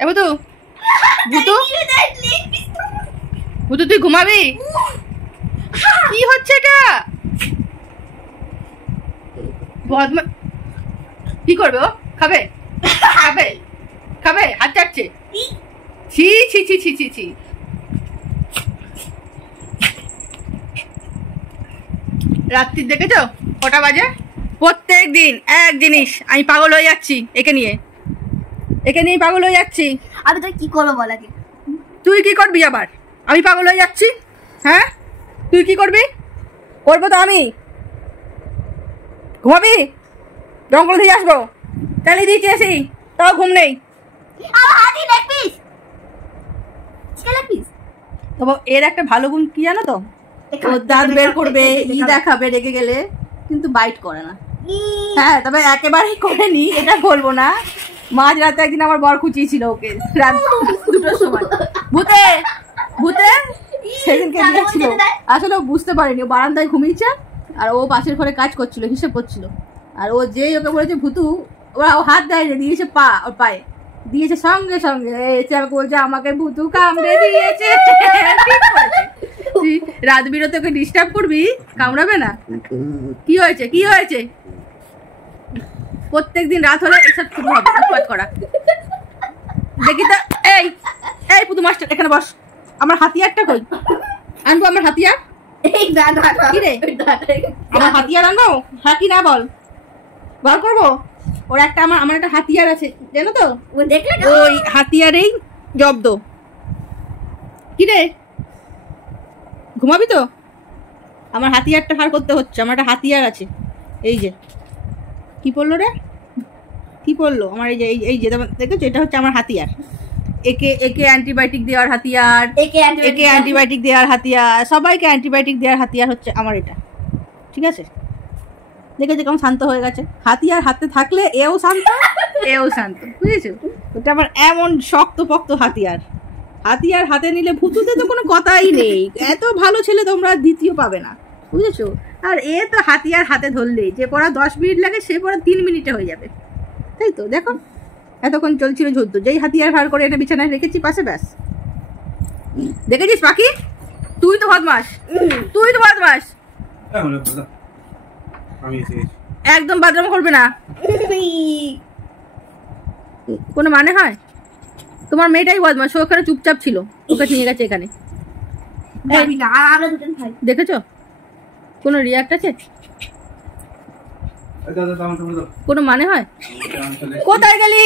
এ ভূতু ভূতু ভূতু তুই ঘুমাবি? কি হচ্ছে এটা? কি করবে ও? খাবে খাবে খাবে? হাত চাটছে। ছি ছি ছি ছি ছি ছি। রাত্রি দেখেছো কটা বাজে? প্রত্যেক দিন এক জিনিস, আমি পাগল হয়ে যাচ্ছি একে নিয়ে পাগল হয়ে যাচ্ছি। আমি তো কি করবো বল আগে? তুই কি করবি আবার? আমি পাগল হয়ে যাচ্ছি। হ্যাঁ তুই কি করবি? করবো তো আমি। ঘুমাবি? জঙ্গল দিয়ে আসবো, চালিয়ে দিয়েছি এসি, তাও ঘুম নেই। তবে এর একটা ভালো গুণ কি জানো তো? ও দাঁত বের করবে, ই দেখাবে রেগে গেলে, কিন্তু বাইট করে না। হ্যাঁ তবে একেবারেই করেনি এটা বলবো না। মাঝ রাতে একদিন আমার বর খুঁচিয়েছিল ওকে রাত 2টার সময়। ভূতে ভূতে সেদিনকে দিয়েছিল। আসলে ও বুঝতে পারেনি, ও বারান্দায় ঘুমিয়েছে আর ও পাশের ঘরে কাজ করছিল, হিসেব করছিল। আর ও যেই ওকে বলেছে ভূতু, ওরা ও হাত দেয়নি, দিয়েছে পা, ওর পায়ে দিয়েছে, সঙ্গে সঙ্গে এসে বলছে আমাকে ভূতু কামড়ে দিয়েছে। তুই রাত বিরতে ওকে ডিস্টার্ব করবি, কামড়াবে না? কি হয়েছে কি হয়েছে? প্রত্যেকদিন রাত হলে এসব শুরু হবে উৎপাত করা। দেখি তো, এই এই পুতু মাস্টার এখানে বস। আমার হাতিয়ারটা কই? আনবো আমার হাতিয়ার? কি রে আমার হাতিয়ার আনবো? হ্যাঁ কি না বল, বার করবো? ওর একটা আমার একটা হাতিয়ার আছে জানো তো, ওই হাতিয়ারেই জব্দ। কি রে ঘুমাবি তো? আমার হাতিয়ারটা হার করতে হচ্ছে, আমার একটা হাতিয়ার আছে। এই যে কি পড়লো রে, কি পড়লো আমার? এই যে দেখেছো, এটা হচ্ছে আমার হাতিয়ার। একে অ্যান্টিবায়োটিক দেওয়ার হাতিয়ার, একে অ্যান্টিবায়োটিক দেওয়ার হাতিয়ার, সবাইকে অ্যান্টিবায়োটিক দেওয়ার হাতিয়ার হচ্ছে আমার এটা। ঠিক আছে, দেখেছো কেমন শান্ত হয়ে গেছে? হাতিয়ার হাতে থাকলে এও শান্ত, এও শান্ত, বুঝেছো? ওটা আমার এমন শক্ত পক্ত হাতিয়ার। হাতিয়ার হাতে নিলে ভূতুতে তো কোনো কথাই নেই। এত ভালো ছেলে তোমরা দ্বিতীয় পাবে না, বুঝেছো? আর এ তো হাতিয়ার হাতে ধরলেই যে পড়া 10 মিনিট লাগে সে পড়া 3 মিনিটে হয়ে যাবে। তাই তো দেখো এতক্ষণ চলছিল যুদ্ধ, যেই হাতিয়ার ভার করে এটা বিছানায় রেখেছি পাশে, ব্যাস। দেখেছিস পাখি? তুই তো বদমাস, তুই তো বদমাস। একদম বাথরুম করবে না, কোনো মানে হয়? তোমার মেয়েটাই বদমাস, ও ওখানে চুপচাপ ছিল, ওকে নিয়ে গেছে এখানে। দেখেছো কোনো রিয়াক্ট আছে? কোনো মানে হয়? কোথায় গেলি?